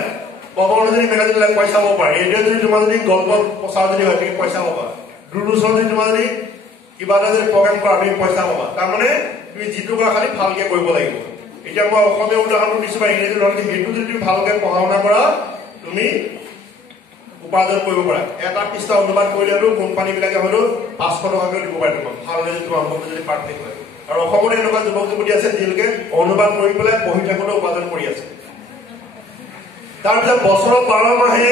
পৱন যদি মেগাজিন ওলায় পইচা পাব পাৰে ৰেডিঅ' যদি তোমাৰ যদি গল্প প্ৰচাৰ যদি হয় তুমি পইচা পাবা দূৰদৰ্শন যদি তোমাৰ যদি কিবা এটা যদি প্ৰগ্ৰাম কৰা তুমি পইচা পাবা তাৰমানে তুমি যিটো কৰা খালি ভালকে কৰিব লাগিব এতিয়া মই অসমীয়া উদাহৰণটো দিছো বা ইংৰাজী উদাহৰণ সেইটো যদি তুমি ভালকে পঢ়া শুনা কৰা তুমি উপাৰ্জন কৰিব পাৰা এটা পৃষ্ঠা অনুবাদ কৰিলে আৰু কোম্পানীবিলাকে হয়তো 500 টকাকৈ দিব পাৰে তোমাক ভালদৰে যদি তোমাৰ অংকটো যদি পাৰফেক্ট হয় আৰু অসমত এনেকুৱা যুৱক যুৱতী আছে যিলোকে অনুবাদ কৰি পেলাই পঢ়ি থাকোঁতে উপাৰ্জন কৰি আছে তাৰপিছত বছৰত 12 মাহে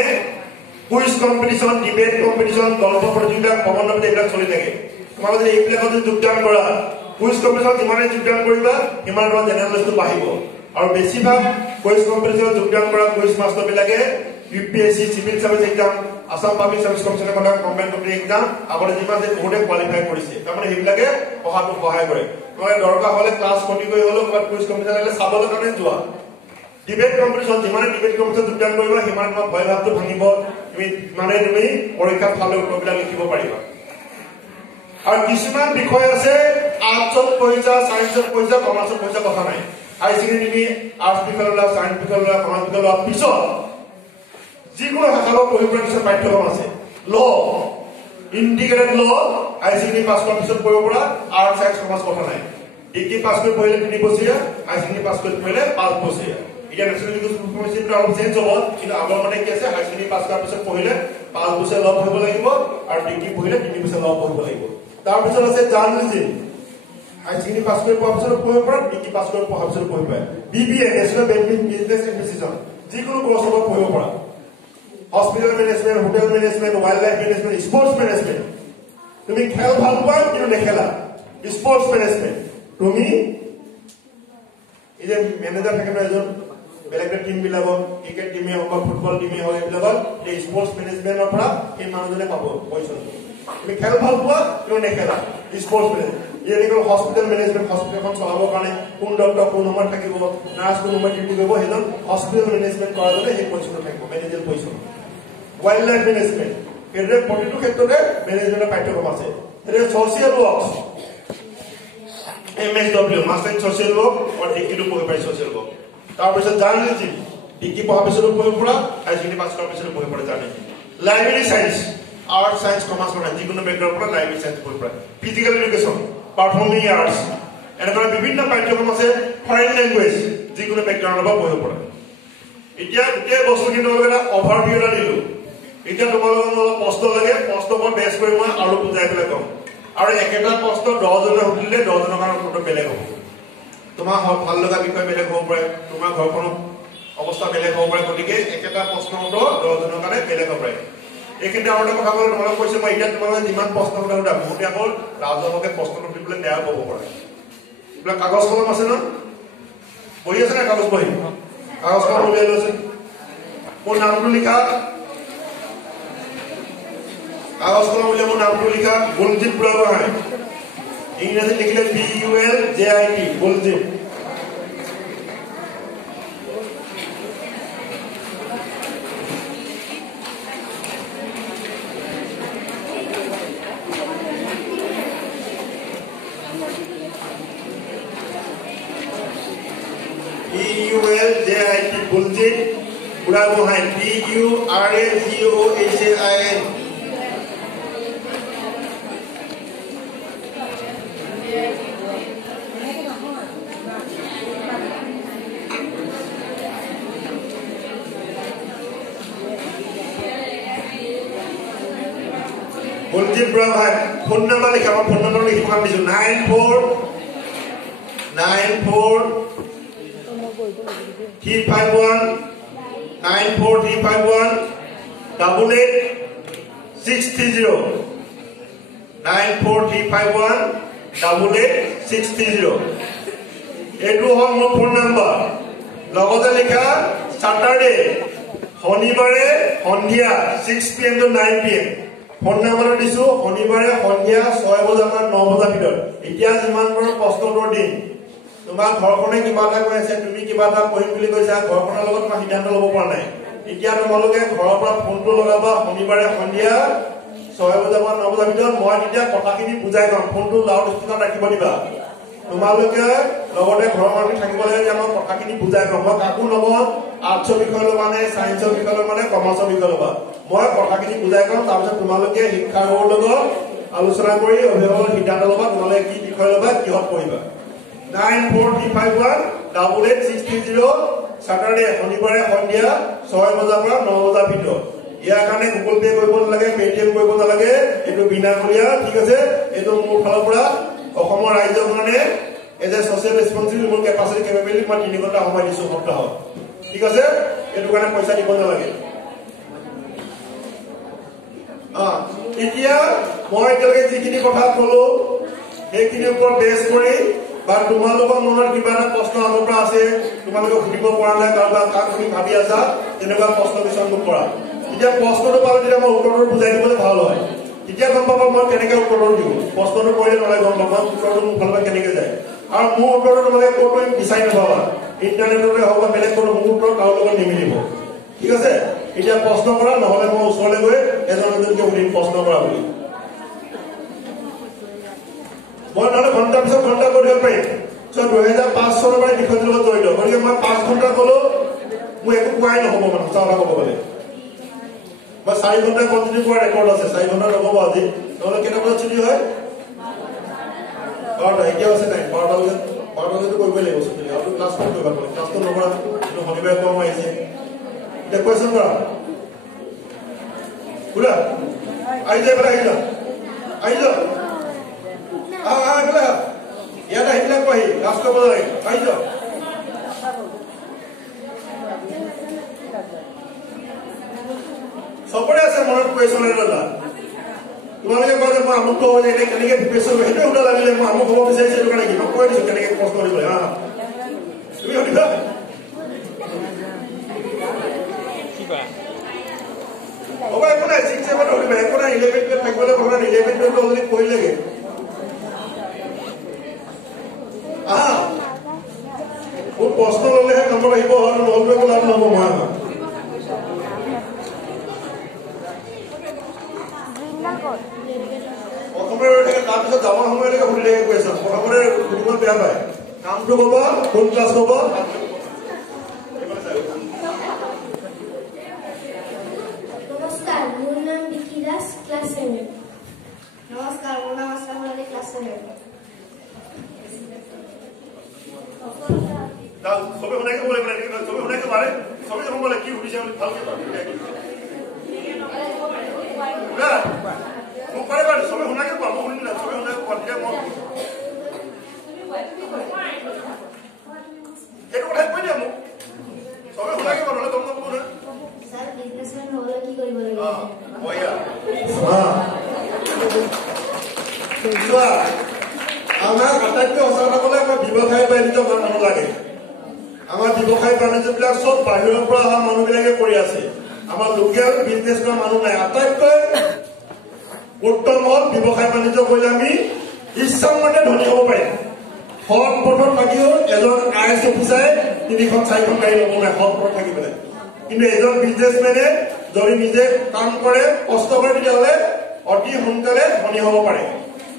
কুইজ কম্পিটিশ্যন ডিবেট কম্পিটিশ্যন গল্প প্ৰতিযোগিতা প্ৰবন্ধ এইবিলাক চলি থাকে তোমালোকে এইবিলাকত যদি যোগদান কৰা কুইজ কম্পিটিশ্যন যিমানে যোগদান কৰিবা সিমান তোমাৰ জেনেৰেল নলেজটো বাঢ়িব আৰু বেছিভাগ কুইজ কম্পিটিশ্যনত যোগদান কৰা কুইজ মাষ্টৰবিলাকে UPSC civil service exam Assam public service কমিশনেৰ কথা কম্বাইন্ড কম্পিটিটিভ এক্সাম আগতে যিমান যে বহুতে কোৱালিফাই কৰিছে তাৰমানে সেইবিলাকে পঢ়াটো সহায় কৰে তোমাক দৰকাৰ হ'লে ক্লাছ ক্ষতি কৰি হ'লেও ক'ৰবাত কুইজ কম্পিটিশ্যন আহিলে চাবলৈ কাৰণে যোৱা ডিবেট কম্পিটিশ্যন যিমানে ডিবেট কম্পিটিশ্যন যোগদান কৰিবা সিমান তোমাৰ ভয় ভাৱটো ভাঙিব তুমি মানে তুমি পৰীক্ষাত ভালদৰে উত্তৰবিলাক লিখিব পাৰিবা আৰু কিছুমান বিষয় আছে আৰ্টছত পঢ়িছা চায়েন্সত পঢ়িছা কমাৰ্চত পঢ়িছা কথা নাই হাই ছেকেণ্ডেৰী তুমি আৰ্টছ বিষয় ল'লা চায়েন্স বিষয় ল'লা কমাৰ্চ বিষয় লোৱাৰ পিছত যিকোনো শাখালৈ পঢ়িব পৰা কিছুমান পাঠ্যক্ৰম আছে ল ইণ্টিগ্ৰেটেড ল হাই ছেকেণ্ডেৰী পাছ কৰাৰ পিছত পঢ়িব পৰা আৰ্টছ চায়েন্স কমাৰ্চ কথা নাই ডিগ্ৰী পাছ কৰি পঢ়িলে 3 বছৰীয়া হাই ছেকেণ্ডেৰী পাছ কৰি পঢ়িলে 5 বছৰীয়া এতিয়া নেশ্যনেল এডুকেশ্যন পলিচিটো অলপ চেঞ্জ হ'ব কিন্তু আগৰ মানে কি আছে হাই ছেকেণ্ডেৰী পাছ কৰাৰ পিছত পঢ়িলে 5 বছৰ ল পঢ়িব লাগিব আৰু ডিগ্ৰী পঢ়িলে 3 বছৰ ল পঢ়িব লাগিব তাৰপিছত আছে জাৰ্নেলিজম হাই ছেকেণ্ডেৰী পাছ কৰি পঢ়াৰ পিছত পঢ়িব পৰা ডিগ্ৰী পাছ কৰি পঢ়াৰ পিছত পঢ়িব পাৰে BBA national banking business administration যিকোনো কোৰ্চ হ'ব পঢ়িব পৰা hospital management hotel management wild life management sports management তুমি খেল ভাল পোৱা কিন্তু নেখেলা স্পোৰ্টস মেনেজমেন্ট তুমি এই যে মেনেজাৰ থাকে না এজন বেলেগ টিম বিলাকক ক্ৰিকেট টিমে হওক বা ফুটবল টিমে হওক এইবিলাকত এই স্পোৰ্টস মেনেজমেন্টৰ পৰা সেই মানুহজনে পাব পইচা তুমি খেল ভাল পোৱা কিন্তু নেখেলা স্পোৰ্টস মেনেজমেন্ট যেনেকৈ হস্পিটেল মেনেজমেন্ট হস্পিটেলখন চলাবৰ কাৰণে কোন ডক্টৰ কোন সময়ত থাকিব নাৰ্ছ কোন সময়ত ডিউটি কৰিব সেইজন হস্পিটেল মেনেজমেন্ট কৰাৰ বাবে সেই পইচাটো থাকিব মেনেজাৰ পইচা ওয়াইল্ড লাইফ মেনেজমেন্ট এৰ প্ৰতিটো ক্ষেত্ৰতে মেনেজমেন্টৰ পাঠ্যক্ৰম আছে এৰ social works MSW master in social work আৰ ডিগ্ৰীটো পঢ়িব পাৰি সোশিয়াল ওয়াৰ্ক তাৰপিছত জাৰ্নেলিজম ডিগ্ৰী পঢ়াৰ পিছত পঢ়িব পৰা হাই ছেকেণ্ডেৰী পাছ কৰাৰ পিছত পঢ়িব পৰা journalism library science art science commerce মানে যিকোনো বেকগ্ৰাউণ্ডৰ পৰা লাইব্ৰেৰী সায়েন্স পঢ়িব পৰা ফিজিক্যাল এডুকেশ্যন পাৰফৰ্মিং আৰ্টস এনেকুৱা বিভিন্ন পাঠ্যক্ৰম আছে ফৰেন ল্যাঙ্গুৱেজ যিকোনো বেকগ্ৰাউণ্ডৰ পৰা পঢ়িব পৰা এতিয়া গোটেই বস্তু কিন্তু এটা অভাৰভিউ এটা দিলো এতিয়া তোমালোকক অলপ প্ৰশ্ন লাগে প্ৰশ্নৰ ওপৰত বেছ কৰি মই আৰু বুজাই পেলাই কম আৰু একেটা প্ৰশ্ন 10 জনে সুধিলে 10 জনৰ কাৰণে উত্তৰ বেলেগ হ'ব তোমাৰ ভাল লগা বিষয় বেলেগ হ'ব পাৰে তোমাৰ ঘৰখনৰ অৱস্থা বেলেগ হ'ব পাৰে গতিকে একেটা প্ৰশ্নৰ উত্তৰ 10 জনৰ কাৰণে বেলেগ হ'ব পাৰে এইখিনি আৰু এটা কথা ক'লে তোমালোক কৈছে মই এতিয়া তোমালোকে যিমান প্ৰশ্ন সোধা বহুতে আকৌ ৰাজহকে প্ৰশ্ন সুধিবলৈ বেয়া পাব পাৰে এইবিলাক কাগজ কলম আছে ন বহি আছে না কাগজ বহি কাগজ কলম উলিয়াই লৈছে মোৰ নামটো লিখা কাগজ কলম উলিয়াই মোৰ নামটো লিখা বুলজিৎ বুঢ়াগোহাঁই ইংৰাজীত লিখিলে BULJIT Buljit Buljit Buragohain, Buragohain. Buljit Buragohain, phone number likha, phone number likhi phone disu 94 351 94351 88630 94351 88630 এটো হল মোৰ ফোন নাম্বাৰ লগতে লিখা স্যাটাৰডে শনিবাৰে সন্ধিয়া 6 pm to 9 pm phone number দিছো শনিবাৰে সন্ধিয়া 6 বজাৰ পৰা 9 বজাৰ ভিতৰত এতিয়া যিমান বৰ প্ৰশ্ন উত্তৰ দিম তোমাৰ ঘৰখনে কিবা এটা কৈ আছে তুমি কিবা এটা কৰিম বুলি কৈছা ঘৰখনৰ লগত মই সিদ্ধান্ত ল'ব পৰা নাই এতিয়া তোমালোকে ঘৰৰ পৰা ফোনটো লগাবা শনিবাৰে সন্ধিয়া 6 বজাৰ পৰা 9 বজাৰ ভিতৰত মই এতিয়া কথাখিনি বুজাই কম ফোনটো লাউড স্পিকাৰত ৰাখিব দিবা তোমালোকে লগতে ঘৰৰ মানুহ থাকিব লাগে যে মই কথাখিনি বুজাই কম মই কাকো ল'ব আৰ্টছৰ বিষয় ল'বা নে সায়েন্সৰ বিষয় ল'বা নে কমাৰ্চৰ বিষয় ল'বা মই কথাখিনি বুজাই কম তাৰপিছত তোমালোকে শিক্ষাৰ লগত আলোচনা কৰি অভিভাৱকৰ সিদ্ধান্ত ল'বা তোমালোকে কি বিষয় ল'বা কিহত পঢ়িবা 94351 88630 স্যাটাৰডে শনিবাৰে সন্ধিয়া 6 বজাৰ পৰা 9 বজাৰ ভিতৰত ইয়াৰ কাৰণে গুগল পে কৰিব নালাগে পেটিএম কৰিব নালাগে এটো বিনামূলীয়া ঠিক আছে এটো মোৰ ফালৰ পৰা অসমৰ ৰাজ্যৰ মানে এজ এ সোশ্যাল ৰেসপন্সিবিলিটি মোৰ কেপাসিটি কেপেবিলিটি মই 3 ঘণ্টা সময় দিছো সপ্তাহত ঠিক আছে এটো কাৰণে পইচা দিব নালাগে এতিয়া মই এতিয়ালৈকে যিখিনি কথা ক'লো সেইখিনিৰ ওপৰত বেছ কৰি বা তোমালোকৰ মনত কিবা এটা প্ৰশ্ন আগৰ পৰা আছে তোমালোকে সুধিব পৰা নাই কাৰোবাক কাক তুমি ভাবি আছা তেনেকুৱা প্ৰশ্ন কিছুমান মোক কৰা এতিয়া প্ৰশ্নটো পালে তেতিয়া মই উত্তৰটো বুজাই দিবলৈ ভাল হয় এতিয়া গম পাবা মই কেনেকৈ উত্তৰটো দিওঁ প্ৰশ্নটো কৰিলে নহলে গম পাবা উত্তৰটো মোৰ ফালৰ পৰা কেনেকৈ যায় আৰু মোৰ উত্তৰটো তোমালোকে ক'তো বিচাৰি নাপাবা ইণ্টাৰনেটতে হওক বা বেলেগ কোনো মোৰ উত্তৰ কাৰো লগত নিমিলিব ঠিক আছে এতিয়া প্ৰশ্ন কৰা নহলে মই ওচৰলৈ গৈ এজন এজনকে সুধিম প্ৰশ্ন কৰা বুলি মই নহলে ঘণ্টা পিছত ঘণ্টা কৰিব পাৰিম 2005 চনৰ পৰা বিষয়টোৰ লগত জড়িত গতিকে মই 5 ঘণ্টা ক'লো মোৰ একো কোৱাই নহ'ব মানে সঁচা কথা ক'ব গ'লে মই 4 ঘণ্টা কণ্টিনিউ কৰা ৰেকৰ্ড আছে 4 ঘণ্টা নহ'ব আজি নহ'লে কেইটা বজাত ছুটি হয় 12টা এতিয়াও আছে নাই 12টা বজাত কৰিবই লাগিব ছুটি আৰু ক্লাছ কৰিব লাগিব ক্লাছটো নকৰা কিন্তু শনিবাৰে কম আহিছে এতিয়া কুৱেশ্যন কৰা পুৰা আহি যায় পেলাই আহি যা ইয়াত আহিলে কহি লাষ্ট কৰিব লাগে আহি যা সবৰে আছে মনত কুৱেশ্যন এটা তোমালোকে কয় যে মই আমুক হ'ব যে কেনেকৈ প্ৰিপেৰেশ্যন সেইটো সুধা লাগিলে মই আমুক হ'ব বিচাৰিছোঁ সেইটো কাৰণে কি মই কৈ দিছোঁ কেনেকৈ প্ৰশ্ন কৰিব লাগে তুমি সুধিবা হ'ব একো নাই 6 7 সুধিবা একো নাই 11 12 থাকিবলৈ কথা নাই 11 12 অলৰেডি পঢ়িলেগে মোৰ প্ৰশ্ন ল'লেহে নম্বৰ আহিব আৰু নহ'লে একো লাভ নহ'ব মই প্ৰথমে তাৰপিছত যাবৰ সময়লৈকে সুধিলেহে কৈ আছো প্ৰথমতে সুধিব বেয়া পায় কামটো ক'ব কোন ক্লাছ ক'ব নমস্কাৰ মোৰ নাম বিকি দাস ক্লাছ 7 নমস্কাৰ মোৰ নাম আশা মালি ক্লাছ 7 সবে শুনাইকে বলে সবে শুনাইকে পাৰে সবে যখন বলে কি সুধিছে আমি ভালকে পাৰোঁ মোক পাৰে পাৰে সবে শুনাইকে পাব শুনি না সবে শুনাইকে পাতিলে মই এইটো কথা কৈ দিয়া মোক সবে শুনাইকে পাব নহ'লে গম নাপাব না স্যার বিজনেসম্যান হ'লে কি কৰিব লাগিব বঢ়িয়া আমাৰ আটাইতকৈ সঁচা কথা ক'লে আমাৰ ব্যৱসায় বাণিজ্য মানুহ লাগে আমাৰ ব্যৱসায় বাণিজ্যবিলাক চব বাহিৰৰ পৰা অহা মানুহবিলাকে কৰি আছে আমাৰ লোকেল বিজনেছ কৰা মানুহ নাই আটাইতকৈ উত্তম হ'ল ব্যৱসায় বাণিজ্য কৰিলে আমি ইচ্ছামতে ধনী হ'ব পাৰিম সৎ পথত থাকিও এজন IAS অফিচাৰে 3খন 4খন গাড়ী ল'ব নাই সৎ পথত থাকি পেলাই কিন্তু এজন বিজনেছমেনে যদি নিজে কাম কৰে কষ্ট কৰে তেতিয়াহ'লে অতি সোনকালে ধনী হ'ব পাৰে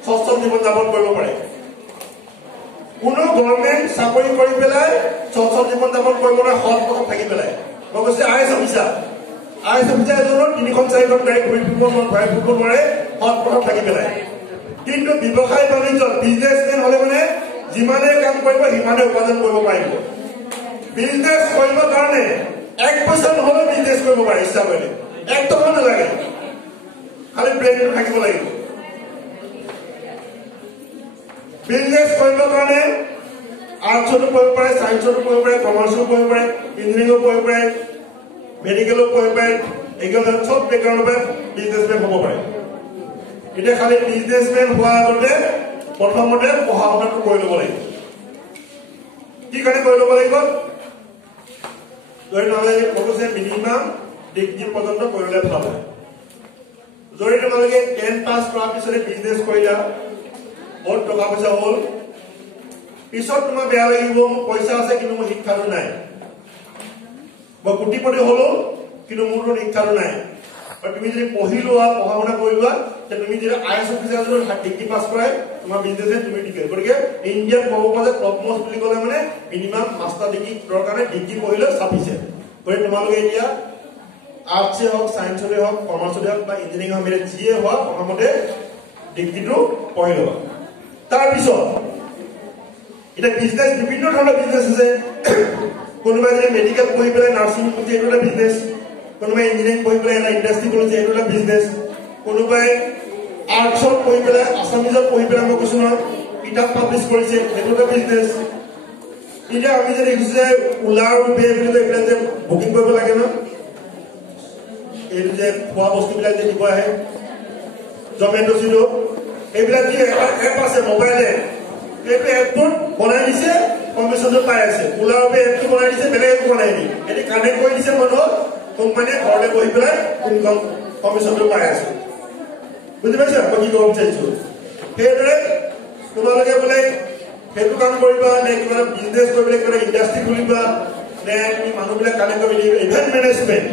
স্বচ্ছল জীৱন যাপন কৰিব পাৰে কোনো গভৰ্ণমেণ্ট চাকৰি কৰি পেলাই সচল জীৱন যাপন কৰিব নোৱাৰে সৎ পথত থাকি পেলাই মই কৈছে আই এছ অফিচাৰ এজনৰ 3-4খন গাড়ী ঘূৰি ফুৰিব নোৱাৰে সৎ পথত থাকি পেলাই কিন্তু ব্যৱসায় বাণিজ্য বিজনেছমেন হ'লে মানে যিমানে কাম কৰিব সিমানে উপাৰ্জন কৰিব পাৰিব বিজনেছ কৰিবৰ কাৰণে 1 পইচা নহ'লেও বিজনেছ কৰিব পাৰে ইচ্ছা কৰিলে 1 টকা নালাগে খালি ব্ৰেইনটো থাকিব লাগিব বিজনেছ কৰিবৰ কাৰণে আৰ্টছতো পঢ়িব পাৰে চায়েন্সতো পঢ়িব পাৰে কমাৰ্চতো পঢ়িব পাৰে ইঞ্জিনিয়াৰিঙো পঢ়িব পাৰে মেডিকেলো পঢ়িব পাৰে এগ্ৰিকালচাৰ চব বেকগ্ৰাউণ্ডৰ পৰা বিজনেছমেন হ'ব পাৰে এতিয়া খালি বিজনেছমেন হোৱাৰ আগতে প্ৰথমতে পঢ়া শুনাটো কৰি ল'ব লাগিব কি কাৰণে কৰি ল'ব লাগিব যদি নহ'লে কৈছে মিনিমাম ডিগ্ৰী পৰ্যন্ত কৰি ল'লে ভাল হয় যদি তোমালোকে 10 পাছ কৰাৰ পিছতে বিজনেছ কৰিলা বহুত টকা পইচা হ'ল পিছত তোমাৰ বেয়া লাগিব মোৰ পইচা আছে কিন্তু মোৰ শিক্ষাটো নাই মই কোটিপতি হলো কিন্তু মোৰতো শিক্ষাটো নাই আৰু তুমি যদি পঢ়ি লোৱা পঢ়া শুনা কৰি লোৱা তুমি যদি আইএছ অফিচাৰ যদি ডিগ্ৰী পাছ কৰাই তোমাৰ বিজনেছে তুমি টিকে গতিকে ইণ্ডিয়াত ক'ব পৰা যে টপ মোষ্ট বুলি ক'লে মানে মিনিমাম মাষ্টাৰ ডিগ্ৰী কাৰণে ডিগ্ৰী পঢ়িলে চাফিচিয়েণ্ট গতিকে তোমালোকে এতিয়া আৰ্টছে হওক চায়েন্সতে হওক কমাৰ্চতে হওক বা ইঞ্জিনিয়াৰিং হওক মেডিকেল যিয়ে হওক প্ৰথমতে ডিগ্ৰীটো পঢ়ি ল'বা তাৰপিছত এতিয়া বিজনেছ বিভিন্ন ধৰণৰ বিজনেছ আছে কোনোবাই যদি মেডিকেল পঢ়ি পেলাই নাৰ্ছিং পঢ়ি এইটো এটা বিজনেছ কোনোবাই ইঞ্জিনিয়াৰিং পঢ়ি পেলাই এটা ইণ্ডাষ্ট্ৰি কৰিছে এইটো এটা বিজনেছ কোনোবাই আৰ্টছত পঢ়ি পেলাই আছামিজত পঢ়ি পেলাই মই কৈছো নহয় কিতাপ পাব্লিছ কৰিছে সেইটো এটা বিজনেছ এতিয়া আমি যে দেখিছো যে ওলাৰ বে বুলি এইবিলাক যে বুকিং কৰিব লাগে ন এইটো যে খোৱা বস্তুবিলাক যে দিব আহে জমেটো চিটো এইবিলাক যি এপ আছে মোবাইলে এইটো এপটোত বনাই দিছে কমিশ্যনটো পাই আছে ওলাৰ বে এপটো বনাই দিছে বেলেগ একো বনাই দি এটি কানেক্ট কৰি দিছে মানুহক কোম্পানীয়ে ঘৰতে বহি পেলাই ইনকম কমিশ্যনটো পাই আছে বুজি পাইছা মই কি ক'ব বিচাৰিছো সেইদৰে তোমালোকে বোলে সেইটো কাম কৰিবা নে কিবা বিজনেছ কৰিবলৈ কিবা ইণ্ডাষ্ট্ৰি খুলিবা নে তুমি মানুহবিলাক কানেক্ট কৰি ইভেণ্ট মেনেজমেণ্ট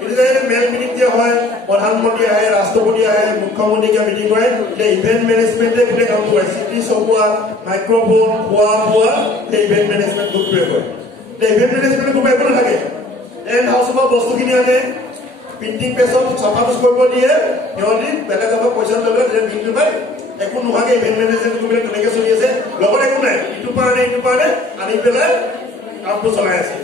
এইটো যে মেল মিটিং যে হয় প্ৰধানমন্ত্ৰী আহে ৰাষ্ট্ৰপতি আহে মুখ্যমন্ত্ৰীকে মিটিং কৰে এতিয়া ইভেণ্ট মেনেজমেণ্টে গোটেই কামটো কৰে চিটি চপোৱা মাইক্ৰফোন খোৱা বোৱা সেই ইভেণ্ট মেনেজমেণ্ট গ্ৰুপটোৱে কৰে এতিয়া ইভেণ্ট মেনেজমেণ্ট গ্ৰুপ একো নাথাকে এণ্ড হাউচৰ পৰা বস্তুখিনি আনে প্ৰিণ্টিং প্ৰেছত চাফাপুচ কৰিব দিয়ে সিহঁতি বেলেগৰ পৰা পইচা লৈ পেলাই তেতিয়া বিলটো পায় একো নোহোৱাকৈ ইভেণ্ট মেনেজমেণ্ট গ্ৰুপবিলাক তেনেকৈ চলি আছে লগত একো নাই ইটোৰ পৰা আনে আনি পেলাই কামটো চলাই আছে